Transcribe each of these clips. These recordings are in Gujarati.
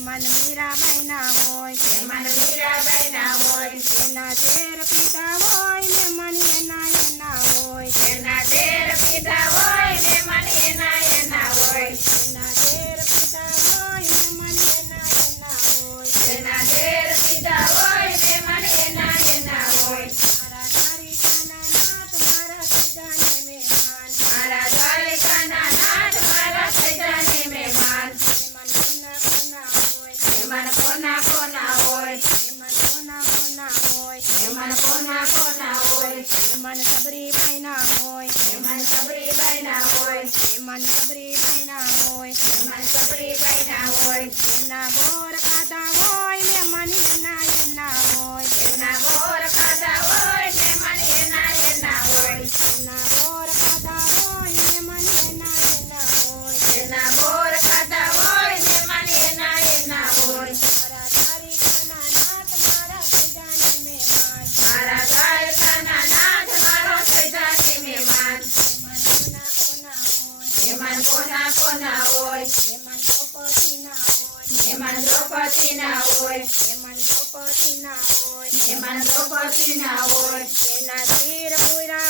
મન મીરાબાઈ ના હોય મન મીરાબાઈ ના હોય. તેના તેર પિતા હોય mình sắp đi bay nào ơi mình sắp đi મહેમાન કોના કોના હોય મહેમાન ના હોય મહેમાન દ્રૌપદીના હોય મહેમાન ના હોય. મહેમાન દ્રૌપદીના હોય તેના શીર પૂરા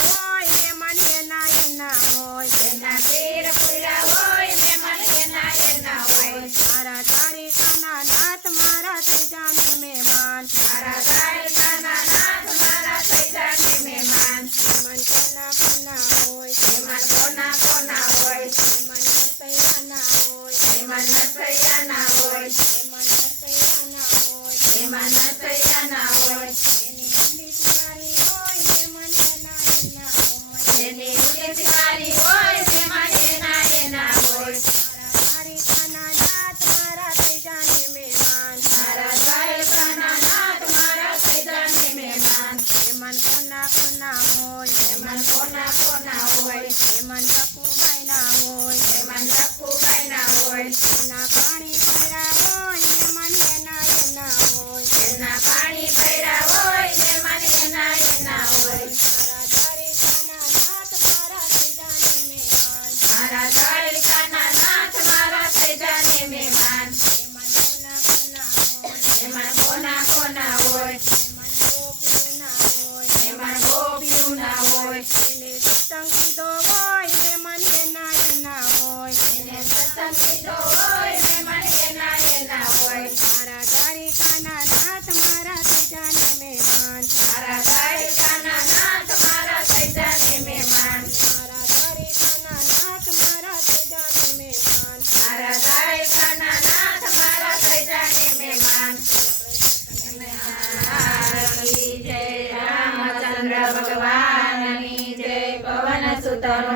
સુતન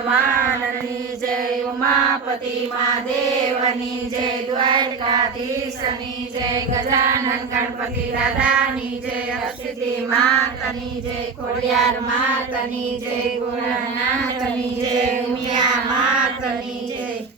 જય ઉમાપતિ મહાદેવની જય દ્વારકાધીશની જય ગજાનન ગણપતિ દાદાની જય અસિદ્ધિ માતની જય ખોડિયાર માતની જય ગુણનાથની જય ઉમિયા માતની જય